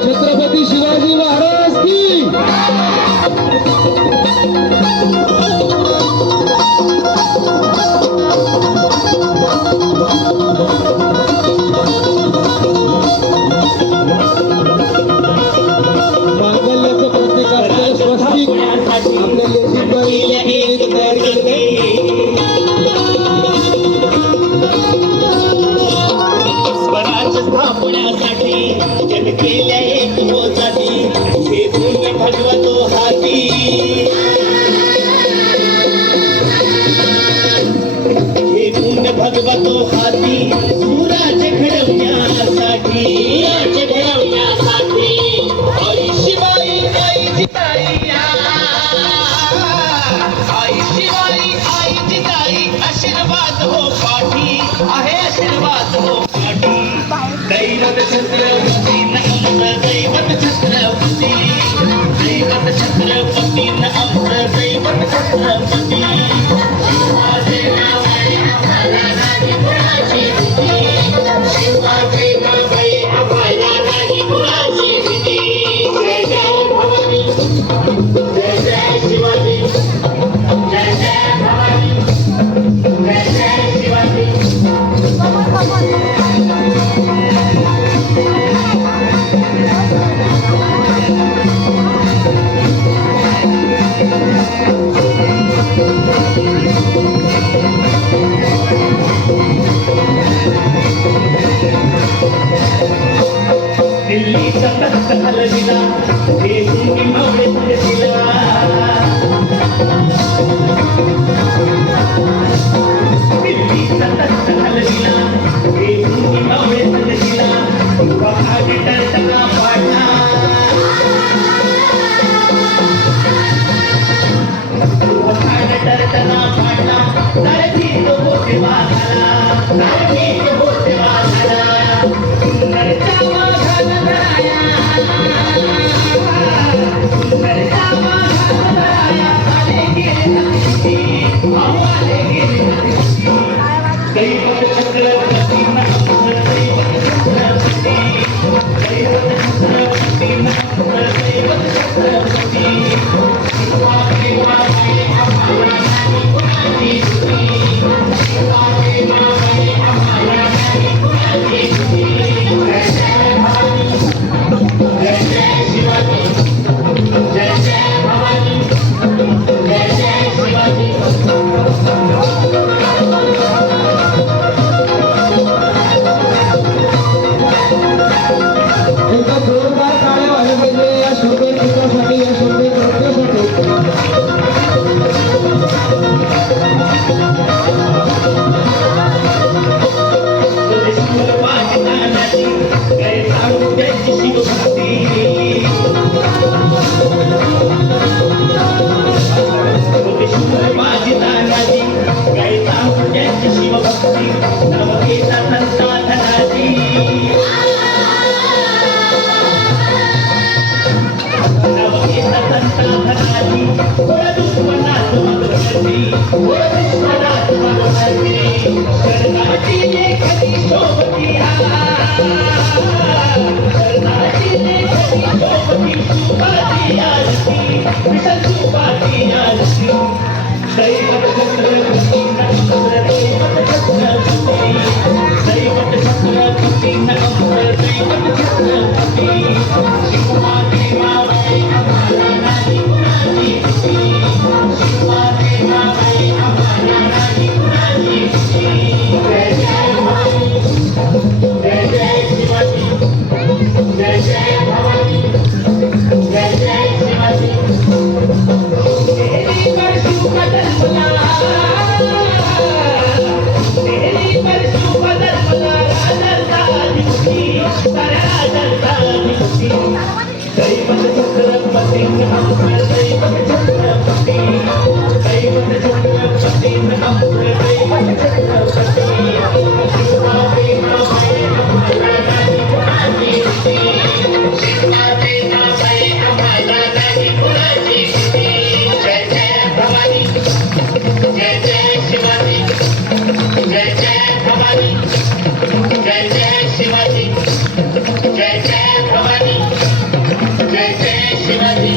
छत्रपती शिवाजी महाराज की मांगल्याचं प्रत्येकाचं स्वस्तिक आपल्या लेखीबाई तयार केले स्वराज्य स्थापण्यासाठी जग केल्या एक होती हे गुण भगवतो हाती हे गुण भगवतो हाती सुराज्य घडवण्यासाठी आई शिवाई आई जिताई आई शिवाई आई जिताई आशीर्वाद हो पाठी आहे आशीर्वाद हो पाठी दैवत छत्रपती नमः दैवत छत्रपती दैवत छत्रपती नमः दैवत छत्रपती शिवाजी मावळे आम्हाला राजकुळाची भीती शिवाजी मावळे आम्हाला राजकुळाची भीती जय जय भवानी जय जय शिवाजी जय जय भवानी जय जय शिवाजी दिल्लीचा तख्त हलविला हे गुंगी मावळे दिला दिल्लीचा तख्त हलविला हे गुंगी मावळे दिला पहाड टरटना पाडला पहाड टरटना पाडला धरती तो बोटे वाघाला धरती तो बोटे वाघाला सुंदरचा वाघाला धराया सुंदरचा वाघाला धराया आले गेले नक्षी आले गेले नक्षी दैवत छत्रपती नमः दैवत छत्रपती दैवत छत्रपती नमः दैवत छत्रपती शिवाजी मावळे आम्हाला राजकुळाची भीती शिवाजी मावळे आम्हाला राजकुळाची भीती जय जय भवानी जय जय शिवाजी जय जय भवानी जय जय शिवाजी एकदा जोरदार टाळ्या व्हायला पाहिजे या सुंदर चित्रासाठी या सुंदर नृत्यासाठी दैवत छत्रपती शिवाजी